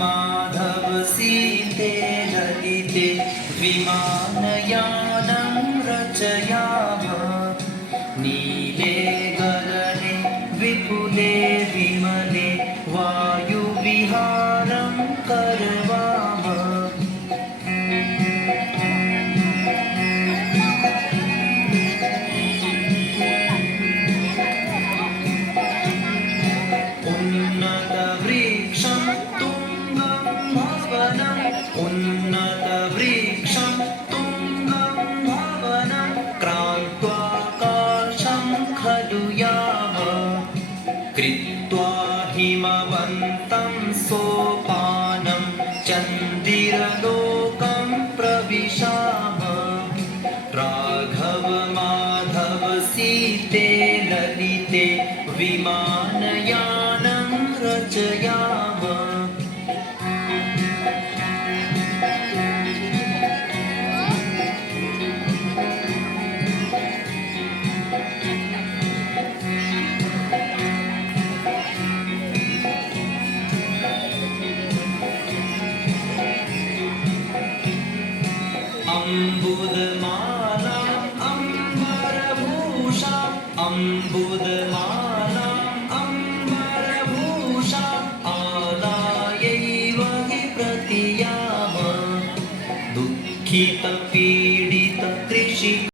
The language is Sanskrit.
माधव सीते ललिते विमानयानं रचयामः नीले गगने विपुले विमले वायुविहारं करवामः उन्नतवृक्षं तुङ्गं भवनं क्रान्त्वाकाशं खलु यामः कृत्वा हिमवन्तं सोपानं चन्दिरलोकं प्रविशामः राघव माधव सीते ललिते विमानयानं रचयामः अम्बुदमालाम् अम्बरभूषाम् आदायैव हि प्रतियामः दुःखितपीडितवृक्षलतां